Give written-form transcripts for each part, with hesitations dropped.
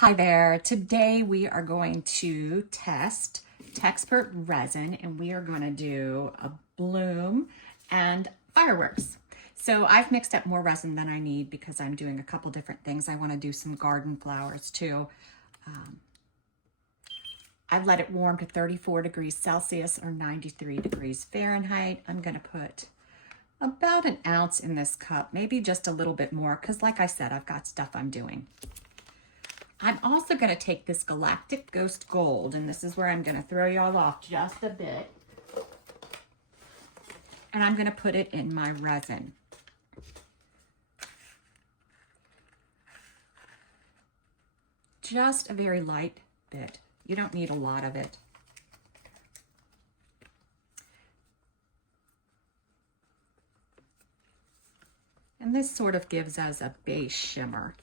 Hi there. Today we are going to test Teexpert resin and we are going to do a bloom and fireworks. So I've mixed up more resin than I need because I'm doing a couple different things. I want to do some garden flowers too. I've let it warm to 34 degrees Celsius or 93 degrees Fahrenheit. I'm going to put about an ounce in this cup, maybe just a little bit more because like I said, I've got stuff I'm doing. I'm also going to take this Galactic Ghost Gold, and this is where I'm going to throw y'all off just a bit. And I'm going to put it in my resin. Just a very light bit. You don't need a lot of it. And this sort of gives us a base shimmer.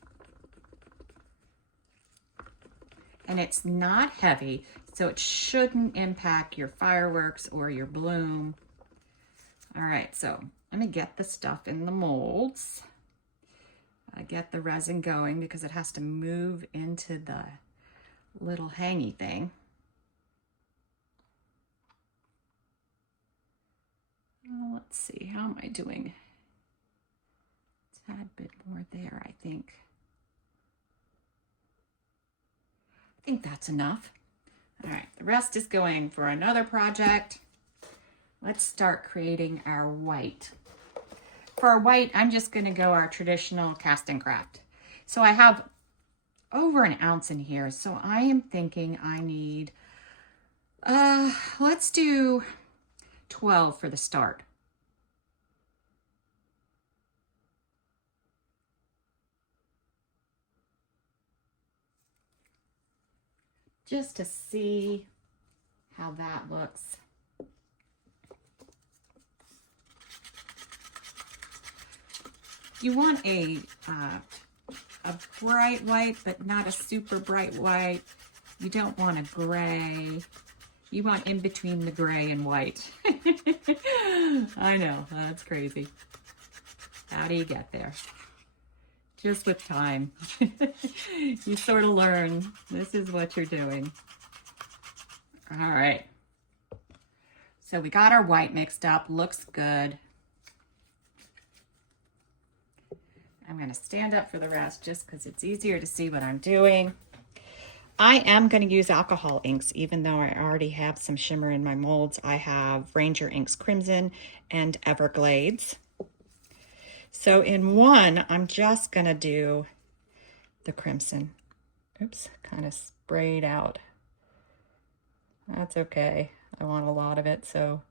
And it's not heavy, so it shouldn't impact your fireworks or your bloom. All right, so let me get the stuff in the molds. I get the resin going because it has to move into the little hangy thing. Let's see, how am I doing? A tad bit more there, I think. I think that's enough. All right, the rest is going for another project. Let's start creating our white. For our white, I'm just gonna go our traditional cast and craft. So I have over an ounce in here, so I am thinking I need, let's do 12 for the start. Just to see how that looks. You want a bright white, but not a super bright white. You don't want a gray. You want in between the gray and white. I know, that's crazy. How do you get there? Just with time. You sort of learn this is what you're doing. All right. So we got our white mixed up, looks good. I'm going to stand up for the rest just because it's easier to see what I'm doing. I am going to use alcohol inks, even though I already have some shimmer in my molds. I have Ranger Inks Crimson and Everglades. So in one, I'm just gonna do the crimson. Oops, kind of sprayed out. That's okay. I want a lot of it, so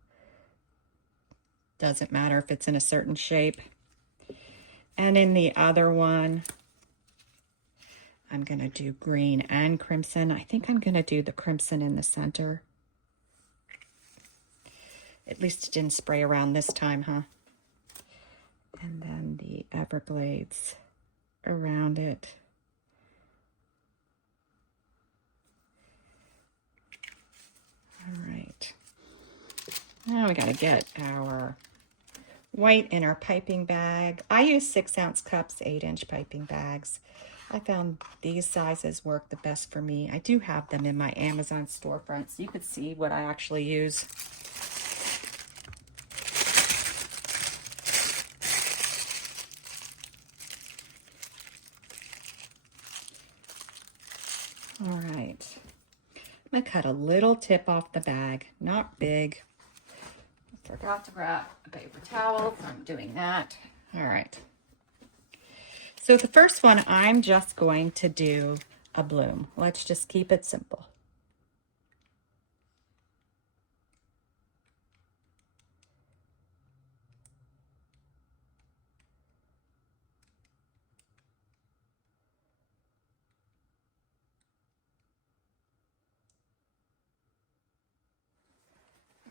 doesn't matter if it's in a certain shape. And in the other one, I'm gonna do green and crimson. I think I'm gonna do the crimson in the center. At least it didn't spray around this time, huh? And then the Everglades around it. All right. Now we got to get our white in our piping bag. I use 6-ounce cups, 8-inch piping bags. I found these sizes work the best for me. I do have them in my Amazon storefront, so you could see what I actually use. All right, I'm gonna cut a little tip off the bag, not big. I forgot to grab a paper towel, so I'm doing that. All right. So the first one, I'm just going to do a bloom. Let's just keep it simple.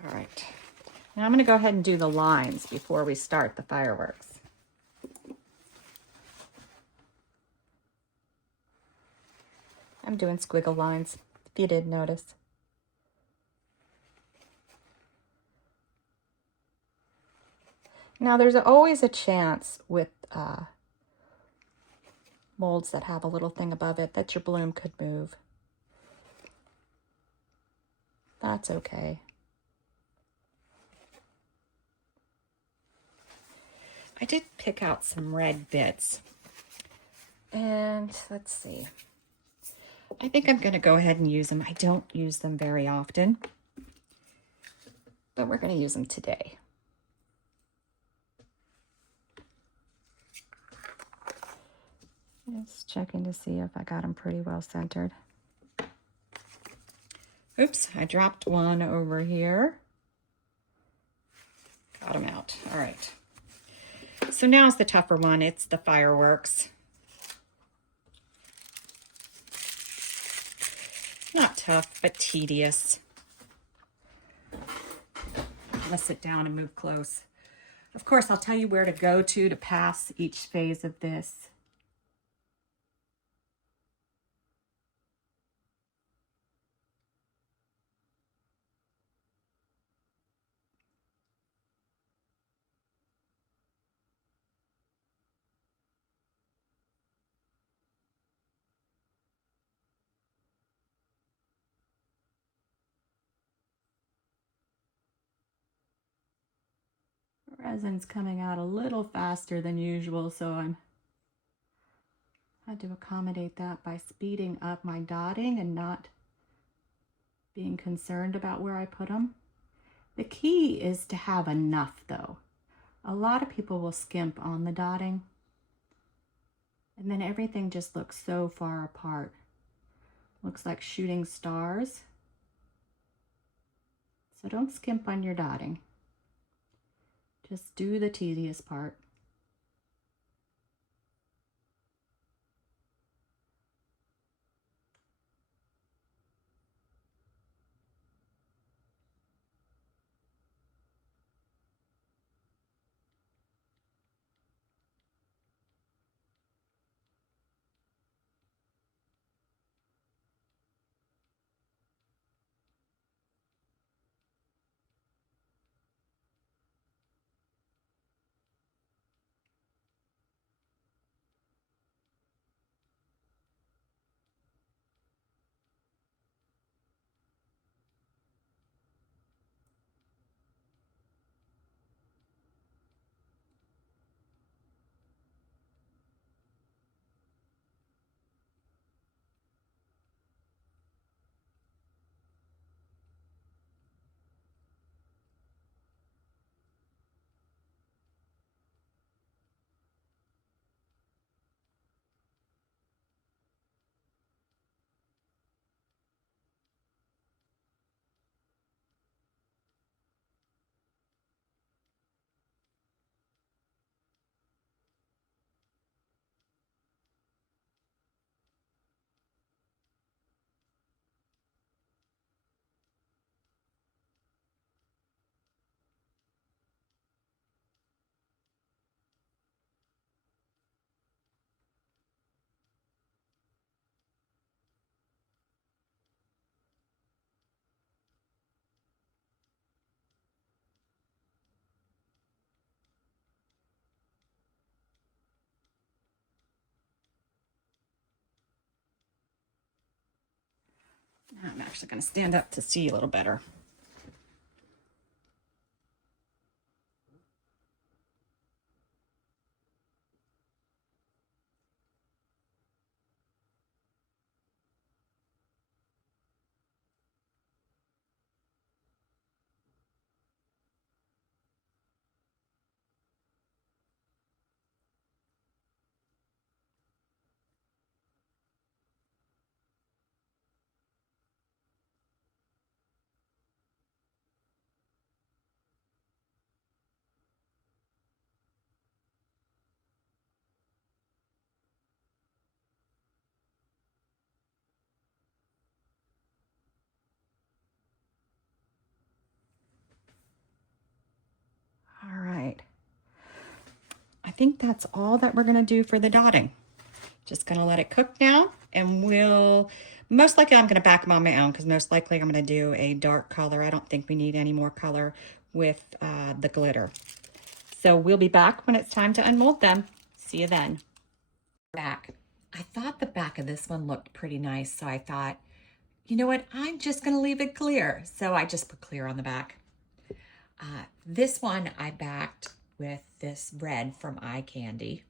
All right, now I'm going to go ahead and do the lines before we start the fireworks. I'm doing squiggle lines, if you did notice. Now there's always a chance with molds that have a little thing above it that your bloom could move. That's okay. I did pick out some red bits. And let's see. I think I'm going to go ahead and use them. I don't use them very often, but we're going to use them today. Just checking to see if I got them pretty well centered. Oops, I dropped one over here. Got them out. All right. So now is the tougher one. It's the fireworks. Not tough, but tedious. Let's sit down and move close. Of course, I'll tell you where to go to pass each phase of this. Resin's coming out a little faster than usual, so I had to accommodate that by speeding up my dotting and not being concerned about where I put them. The key is to have enough, though. A lot of people will skimp on the dotting, and then everything just looks so far apart. Looks like shooting stars. So don't skimp on your dotting. Just do the tedious part. Now I'm actually going to stand up to see a little better. All right. I think that's all that we're going to do for the dotting. Just going to let it cook now, and most likely I'm going to back them on my own because most likely I'm going to do a dark color. I don't think we need any more color with the glitter. So we'll be back when it's time to unmold them. See you then. Back. I thought the back of this one looked pretty nice, so I thought, you know what, I'm just gonna leave it clear. So I just put clear on the back. This one I backed with this red from Eye Candy.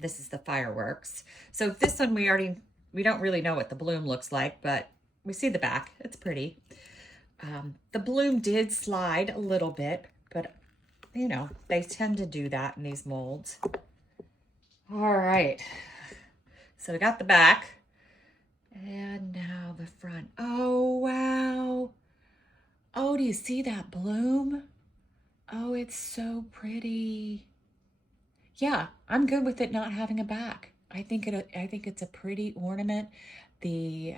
This is the Fireworks. So this one we don't really know what the bloom looks like, but we see the back. It's pretty. The bloom did slide a little bit, but you know, they tend to do that in these molds. All right. So we got the back. And now the front. Oh, wow. Oh, do you see that bloom? Oh, it's so pretty. Yeah, I'm good with it not having a back. I think it's a pretty ornament. The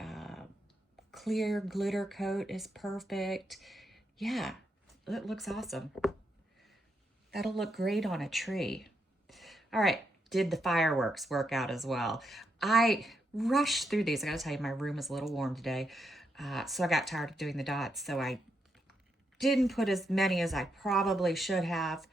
clear glitter coat is perfect. Yeah, it looks awesome. That'll look great on a tree. All right, did the fireworks work out as well? I rushed through these. I gotta tell you, my room is a little warm today. So I got tired of doing the dots. So I didn't put as many as I probably should have,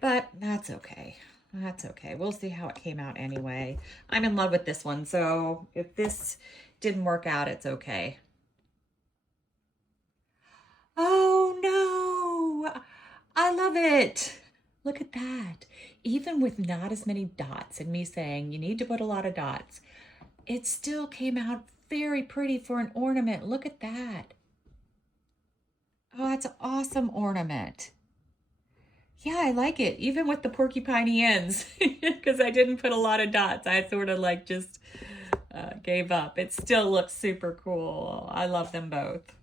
but that's okay. That's okay. We'll see how it came out anyway. I'm in love with this one. So if this didn't work out, it's okay. Oh no, I love it. Look at that. Even with not as many dots and me saying you need to put a lot of dots, it still came out very pretty for an ornament. Look at that. Oh, that's an awesome ornament. Yeah, I like it. Even with the porcupiney ends, because I didn't put a lot of dots. I sort of like just gave up. It still looks super cool. I love them both.